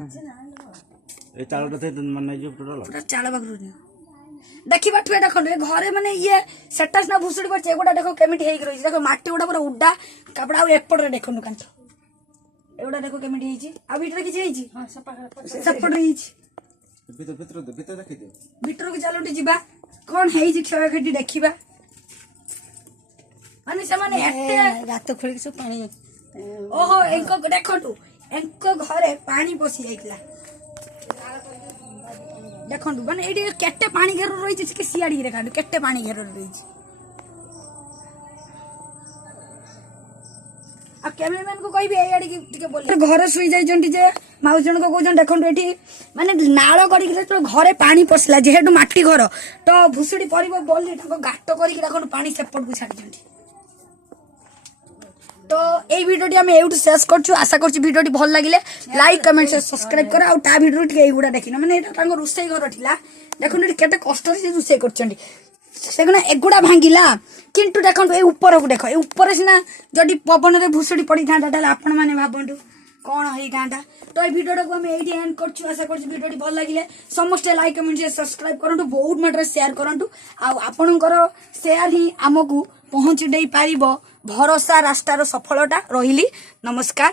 ए चालटा थे माने जो टोटल चाल बागरु देखा ठुए देख घरे माने ये सेटास ना भुसुड़ी पड़े एगुड़ा देख केमी रही देख मटी गुड़ा पूरा उड्डा कपड़ा एपटे देखु कांथ एगुड़ा देख केमी आटर किसी सेपटे भीतर को चलो जा कौन है क्षयक्षति देखा माने से माने रात खोल सब पानी ओहो एंको देखटू एंको घरे पानी पसी जाइतला देखंतु माने एडी केटे पानी घेर रही छै के सियाडी रे कांडू केटे पानी घेर रही छै आ कैमरामैन को कहबी एडी के बोले घर सुई जाई जंटी जे माउ जन को कहजन देखंतु एठी माने नाळ करी के तो घरे पानी पसला जेहेतु माटी घर तो भुसुडी परिबो बोली ठको गाटो करी के देखंतु पानी सेपट को छाडी जंटी तो ये वीडियो आम ये शेष कर आशा कर वीडियो भल लगे लाइक कमेंट सब्सक्राइब कर ता वीडियो टी युवा देखना मैंने रोसे घर था देखो केटे कष्ट से रोसे कर एगुड़ा भांगिला किंतु देखो ये ऊपर को देख ऊपर सीना जदि पवन में भुसुड़ी पड़ी था आपण मैंने भावतु कौन है गाँटा तो ये वीडियो को ये एंड कर आशा कर वीडियो भल लगे समस्ते लाइक कमेंट सब्सक्राइब करूँ बहुत मात्रा शेयर करूँ आपणकर शेयर ही आमको पहुँच दे पार भरोसा रास्तार सफलता रही नमस्कार।